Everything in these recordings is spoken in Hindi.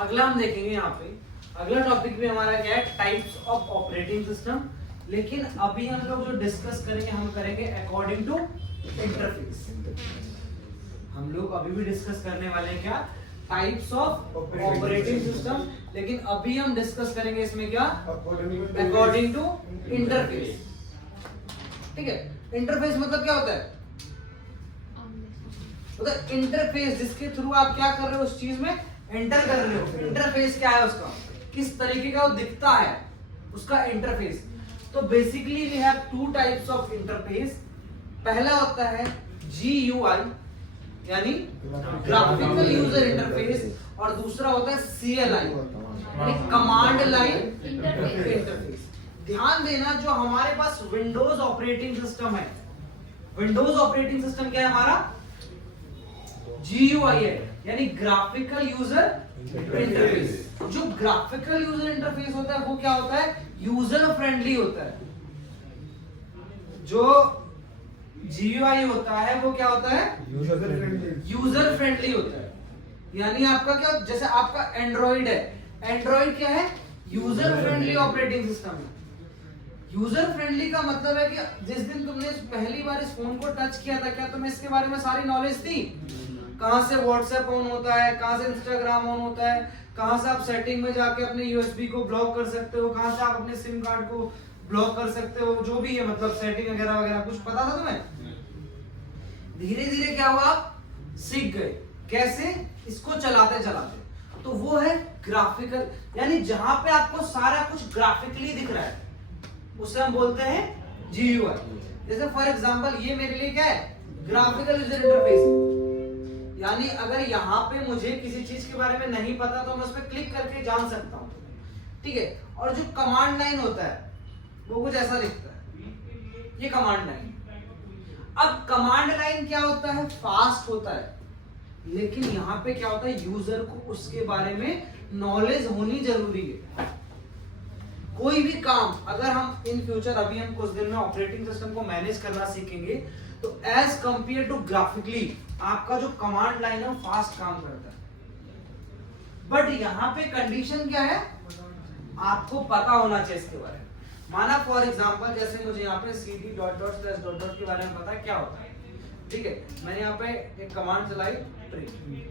अगला हम देखेंगे यहाँ पे, अगला टॉपिक भी हमारा क्या है, टाइप्स ऑफ ऑपरेटिंग सिस्टम। लेकिन अभी हम लोग जो डिस्कस करेंगे हम करेंगे अकॉर्डिंग टू इंटरफेस। हम लोग अभी भी डिस्कस करने वाले हैं क्या, टाइप्स ऑफ ऑपरेटिंग सिस्टम, लेकिन अभी हम डिस्कस करेंगे इसमें क्या, अकॉर्डिंग टू इंटरफेस। ठीक है, इंटरफेस मतलब क्या होता है, मतलब इंटरफेस जिसके थ्रू आप क्या कर रहे हो, उस चीज में एंटर कर रहे हो। इंटरफेस क्या है उसका, किस तरीके का वो दिखता है, उसका इंटरफेस। तो basically we have two types of interface. पहला होता है GUI यानी ग्राफिकल यूजर इंटरफेस, और दूसरा होता है CLI यानी कमांड लाइन इंटरफेस। ध्यान देना, जो हमारे पास विंडोज ऑपरेटिंग सिस्टम है, विंडोज ऑपरेटिंग सिस्टम क्या है हमारा, GUI है यानी ग्राफिकल यूजर इंटरफेस। जो ग्राफिकल यूजर इंटरफेस होता है वो क्या होता है, यूजर फ्रेंडली होता है। जो GUI होता है वो क्या होता है, यूजर फ्रेंडली होता है। यानी आपका क्या, जैसे आपका एंड्रॉइड है, एंड्रॉइड क्या है, यूजर फ्रेंडली ऑपरेटिंग सिस्टम है। यूजर फ्रेंडली का मतलब है कि जिस दिन तुमने पहली बार इस फोन को टच किया था, क्या तुम्हें इसके बारे में सारी नॉलेज थी, कहां से व्हाट्सएप ऑन होता है, कहां से इंस्टाग्राम ऑन होता है, कहां से आप सेटिंग में जाके अपने USB को ब्लॉक कर सकते हो, कहां से आप अपने सिम कार्ड को ब्लॉक कर सकते हो, जो भी है मतलब सेटिंग वगैरह वगैरह कुछ पता था तुम्हें। धीरे धीरे क्या हुआ, आप सीख गए कैसे, इसको चलाते चलाते। तो वो है ग्राफिकल, यानी जहां पे आपको सारा कुछ ग्राफिकली दिख रहा है उसे हम बोलते हैं GUI। जैसे फॉर एग्जांपल ये मेरे लिए क्या है, ग्राफिकल यूजर इंटरफेस। यानी अगर यहाँ पे मुझे किसी चीज के बारे में नहीं पता तो मैं उस पर क्लिक करके जान सकता हूँ। ठीक है, और जो कमांड लाइन होता है वो कुछ ऐसा दिखता है, ये कमांड लाइन। अब कमांड लाइन क्या होता है, फास्ट होता है, लेकिन यहाँ पे क्या होता है, यूजर को उसके बारे में नॉलेज होनी जरूरी है। कोई भी काम अगर हम इन फ्यूचर, अभी हम कुछ दिन में ऑपरेटिंग सिस्टम को मैनेज करना सीखेंगे, तो एज कंपेयर टू ग्राफिकली आपका जो कमांड लाइन है वो फास्ट काम करता है। बट यहाँ पे कंडीशन क्या है, आपको पता होना चाहिए इसके बारे में। माना फॉर एग्जांपल, जैसे मुझे यहाँ पे cd .. के बारे में पता है क्या होता है। ठीक है, मैंने यहाँ पे एक कमांड चलाई प्रिंट।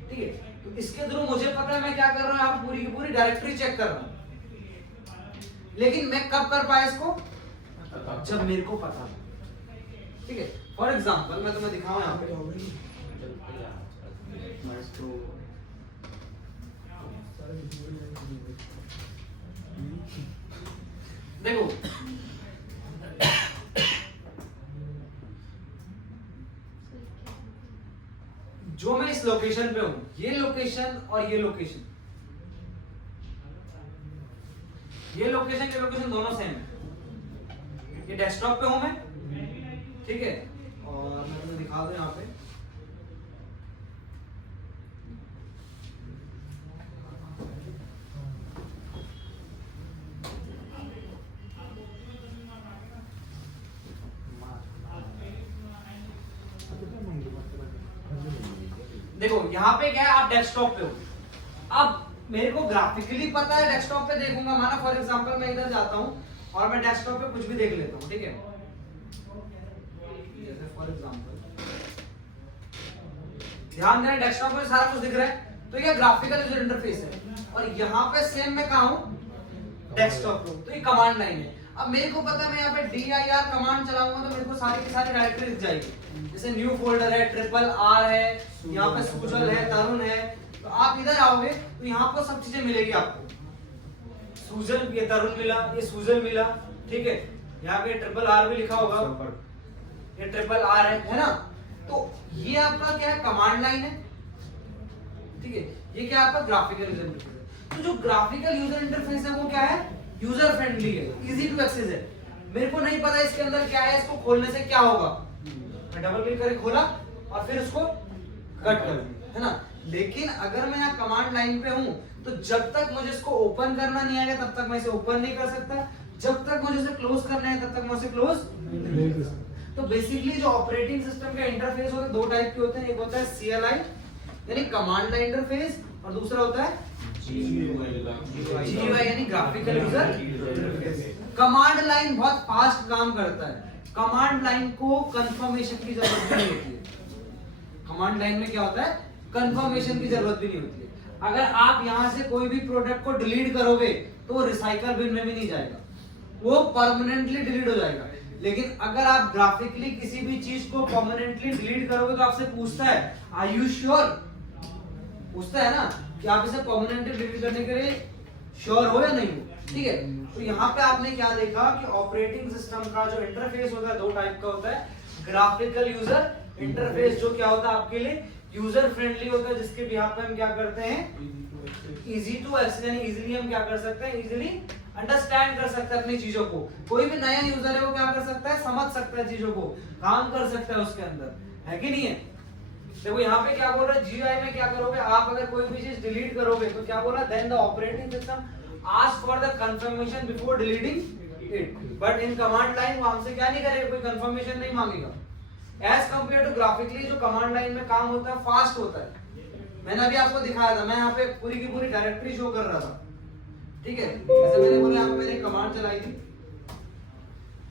ठीक है, तो इसके थ्रू मुझे पता है मैं क्या कर रहा हूँ, आप पूरी की पूरी डायरेक्टरी चेक कर रहा हूँ। लेकिन मैं कब कर पाया इसको, जब मेरे को पता। ठीक है, फॉर एग्जांपल मैं तुम्हें दिखाऊं यहाँ पे, देखो जो मैं इस लोकेशन पे हूं, ये लोकेशन और ये लोकेशन, ये लोकेशन दोनों सेम है। ये डेस्कटॉप पे हूं मैं, ठीक है, और मैं तुम्हें दिखा दूं यहाँ पे, देखो यहाँ पे क्या है, आप डेस्कटॉप पे हो। अब मेरे को ग्राफिकली पता है, डेस्कटॉप पे देखूंगा। माना फॉर एग्जांपल मैं इधर जाता हूँ और मैं डेस्कटॉप पे कुछ भी देख लेता हूँ। ठीक है, जैसे फॉर एग्जांपल ध्यान देना, डेस्कटॉप पे सारा कुछ दिख रहा है, तो ये ग्राफिकल यूजर इंटरफेस है। और यहाँ पे सेम मैं कहाँ हूँ, डेस्कटॉप पे, तो ये कमांड लाइन है। अब मेरे को पता है मैं यहाँ पे dir कमांड चलाऊंगा तो मेरे को सारी की सारी डायरेक्टरी दिख जाएगी। जैसे न्यू फोल्डर है, RRR है, यहाँ पे सुजल है, तरुण है। तो आप इधर आओगे तो यहाँ पर सब चीजें मिलेगी आपको। सुजल, ये तरुण मिला, ये सुजल मिला। ठीक है, यहाँ पे RRR भी लिखा होगा, ये RRR है ना। तो ये आपका क्या है, कमांड लाइन है। ठीक है, ये क्या आपका ग्राफिकल यूजर इंटरफेस है। तो जो ग्राफिकल यूजर इंटरफेस है वो क्या है, यूजर फ्रेंडली है, इजी टू एक्सेस है। मेरे को नहीं पता इसके अंदर क्या है, इसको खोलने से क्या होगा, मैं डबल क्लिक करके खोला और फिर उसको कट कर दिया, है ना। लेकिन अगर मैं यहाँ कमांड लाइन पे हूं तो जब तक मुझे इसको ओपन करना नहीं आएगा तब तक मैं इसे ओपन नहीं कर सकता, जब तक मुझे इसे क्लोज करना है तब तक मैं इसे क्लोज नहीं कर सकता। तो बेसिकली जो ऑपरेटिंग सिस्टम का इंटरफेस होता है, दो टाइप के होते हैं। एक होता है CLI यानी कमांड लाइन इंटरफेस, और दूसरा होता है GUI यानी graphical user interface. Command line बहुत फास्ट काम करता है, कमांड लाइन को कंफर्मेशन की जरूरत नहीं होती है। कमांड लाइन में क्या होता है, कंफर्मेशन की जरूरत भी नहीं होती है। अगर आप यहां से कोई भी प्रोडक्ट को डिलीट करोगे तो वो रिसाइकल बिन में भी नहीं जाएगा, वो परमानेंटली डिलीट हो जाएगा। लेकिन अगर आप ग्राफिकली किसी भी चीज को परमानेंटली डिलीट करोगे तो आपसे पूछता है आर यू श्योर, पूछता है ना कि आप इसे परमानेंटली डिलीट करने के लिए श्योर हो या नहीं हो। ठीक है, तो यहाँ पे आपने क्या देखा कि ऑपरेटिंग सिस्टम का जो इंटरफेस होता है दो टाइप का होता है। ग्राफिकल यूजर इंटरफेस जो क्या होता है आपके लिए यूजर फ्रेंडली होता है, जिसके बिहाफ पे हम क्या करते हैं, इजी टू एक्सेस, यानी इजीली हम क्या कर सकते हैं, इजीली अंडरस्टैंड कर सकते हैं अपनी चीजों को। कोई भी नया यूजर है वो क्या कर सकता है, समझ सकता है चीजों को, काम कर सकता है उसके अंदर, है कि नहीं है। देखो यहाँ पे क्या बोल रहा है, जीयूआई में क्या करोगे आप, अगर कोई भी चीज डिलीट करोगे तो क्या बोला, then the operating system ask for the confirmation before deleting it. But in command line वो हमसे क्या नहीं करेगा, कोई कंफर्मेशन नहीं मांगेगा। एज कंपेयर टू ग्राफिकली जो कमांड लाइन में काम होता है फास्ट होता है। मैंने अभी आपको दिखाया था, मैं यहाँ पे पूरी की पूरी डायरेक्टरी शो कर रहा था। ठीक है, जैसे मैंने बोला यहाँ पे मैंने कमांड चलाई थी,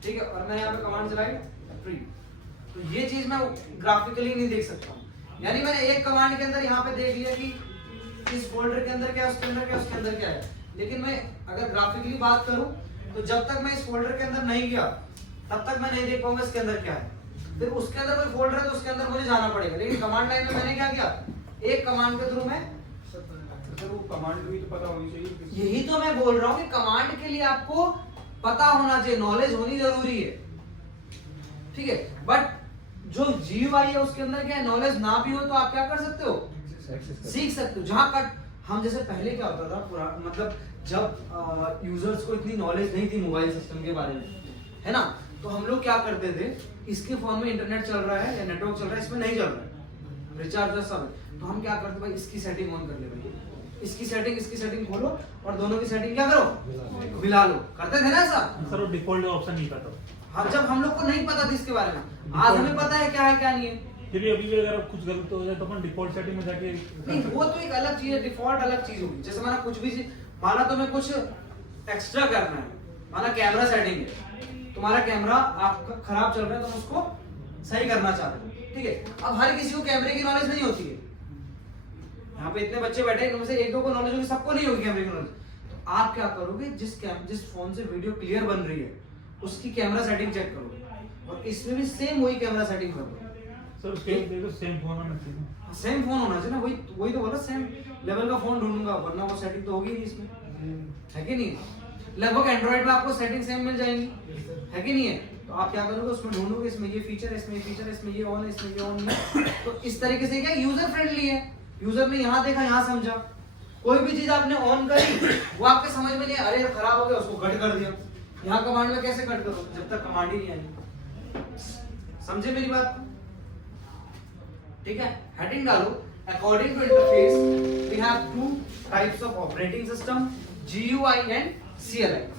ठीक है, और मैंने यहाँ पे कमांड चलाई फ्री, तो ये चीज मैं ग्राफिकली नहीं देख सकता हूँ। यानी मैंने एक कमांड के अंदर यहाँ पे देख लिया कि इस फोल्डर के अंदर क्या है, उसके अंदर क्या है, उसके अंदर क्या है। लेकिन मैं अगर ग्राफिकली बात करूं तो जब तक मैं इस फोल्डर के अंदर नहीं गया तब तक मैं नहीं देख पाऊंगा इसके अंदर क्या है। फिर उसके अंदर कोई फोल्डर है तो उसके अंदर मुझे जाना पड़ेगा। लेकिन कमांड लाइन में मैंने क्या किया, एक कमांड के थ्रू में, वो कमांड भी तो पता होनी चाहिए। यही तो मैं बोल रहा हूँ कि कमांड के लिए आपको पता होना चाहिए, नॉलेज होनी जरूरी है। ठीक है, बट जो जीयूआई है उसके अंदर क्या है, नॉलेज ना भी हो तो आप क्या कर सकते हो, सीख सकते हो। जहां कट हम जैसे पहले क्या होता था पूरा, मतलब जब यूजर्स को इतनी नॉलेज नहीं थी मोबाइल सिस्टम के बारे में, है ना, तो हम लोग क्या करते थे, इसके फोन में इंटरनेट चल रहा है या नेटवर्क चल रहा है, इसमें नहीं चल रहा है, रिचार्ज सब है, तो हम क्या करते भाई, इसकी सेटिंग ऑन कर ले भाई, इसकी सेटिंग खोलो और दोनों की सेटिंग क्या करो, मिला लो। करते थे ना ऐसा सर, वो डिफॉल्ट ऑप्शन नहीं था। हम जब हम लोग को नहीं पता था इसके बारे में, आज हमें पता है क्या नहीं है। फिर भी अभी भी अगर कुछ गलत हो जाए तो अपन डिफॉल्ट सेटिंग में जाके नहीं, वो तो एक अलग चीज है, डिफॉल्ट अलग चीज होगी। जैसे माना कुछ भी माना तो मैं कुछ एक्स्ट्रा करना है, माना कैमरा सेटिंग है, तुम्हारा कैमरा आपका खराब चल रहा है, तुम उसको सही करना चाहते हो, ठीक है। अब हर किसी को कैमरे की नॉलेज नहीं होती है, यहाँ पे इतने बच्चे बैठे हैं, इनमें से एक दो को नॉलेज होगी, सबको नहीं होगी कैमरे की नॉलेज। तो आप क्या करोगे, जिस फोन से वीडियो क्लियर बन रही है उसकी कैमरा सेटिंग चेक करोगे, और इसमें भी सेम वही कैमरा सेटिंग करोगे। सर उसके देखो सेम फोन होना चाहिए, सेम फोन होना चाहिए ना, वही तो बोला, सेम लेवल का फोन ढूंढूंगा, वरना वो सेटिंग तो होगी नहीं इसमें, है कि नहीं। लगभग एंड्रॉइड में आपको सेटिंग सेम मिल जाएंगी, है कि नहीं है। तो आप क्या करोगे, उसमें ढूंढोगे इसमें ये फीचर, इसमें ये फीचर, इसमें ये ऑन है, इसमें ये ऑन है। तो इस तरीके से क्या यूजर फ्रेंडली है, यूजर ने यहाँ देखा यहाँ समझा। कोई भी चीज आपने ऑन करी वो आपके समझ में नहीं, अरे खराब हो गया, उसको कट कर दिया। यहाँ कमांड में कैसे कट करो, जब तक कमांड ही नहीं आई। समझे मेरी बात, ठीक है। हेडिंग डालो, according to interface we have two types of operating system, GUI and CLI।